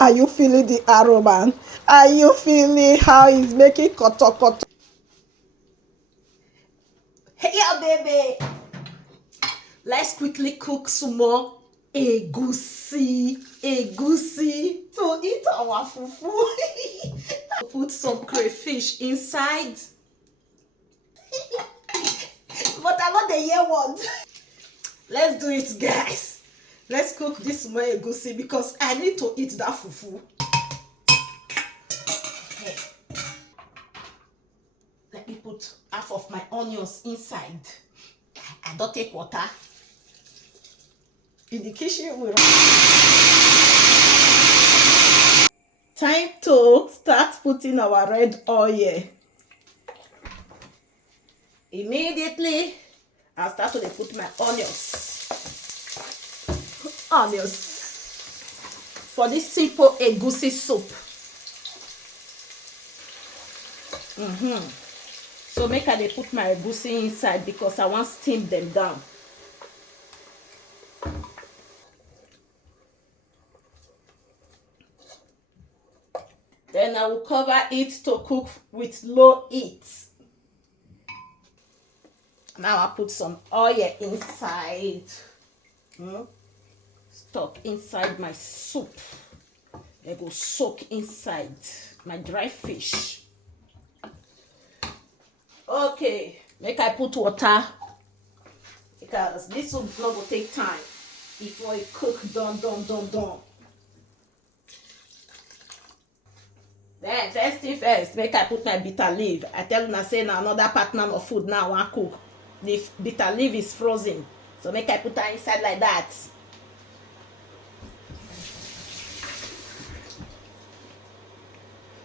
Are you feeling the aroma? Are you feeling how it's making koto koto? Hey, yeah, baby. Let's quickly cook some more egusi to eat our fufu. Put some crayfish inside. But I want the year one. Let's do it, guys. Let's cook this more egusi because I need to eat that fufu. Okay. Let me put half of my onions inside. I don't take water. In the kitchen, time to start putting our red oil. Immediately, I'll start to put my onions for this simple egusi soup. So make I put my egusi inside because I want to steam them down. Then I will cover it to cook with low heat. Now I put some oil inside. Stuck inside my soup. I go soak inside my dry fish. Okay, make I put water because this soup not go take time before it cook done. Then first thing first, make I put my bitter leaf. I tell you, I say now another partner of food now I want cook. The bitter leaf is frozen, so make I put her inside like that.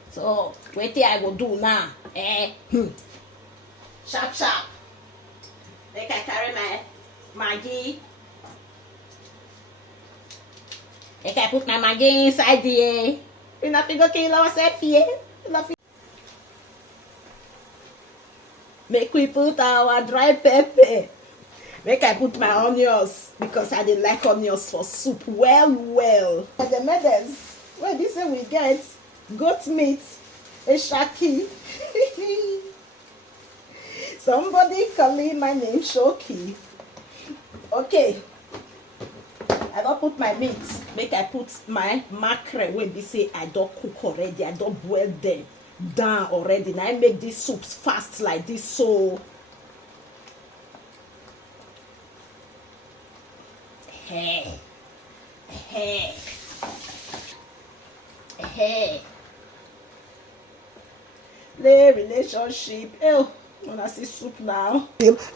So wait till I go do now. Sharp. Make I carry my Maggi. Make I put my Maggi inside there. You not go kill ourselves here. Make we put our dry pepper. Make I put my onions because I didn't like onions for soup. Well. And the medals, well, this way we get goat meat, a shaki. Somebody calling my name Shoki. Okay. I don't put my meat. Make I put my mackerel when they say I don't cook already. I don't boil them down already. Now I make these soups fast like this. So hey. The relationship. Oh, when I see soup now.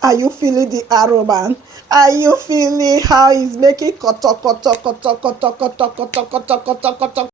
Are you feeling the aroma? Are you feeling how it's making koto koto koto koto koto koto koto koto koto?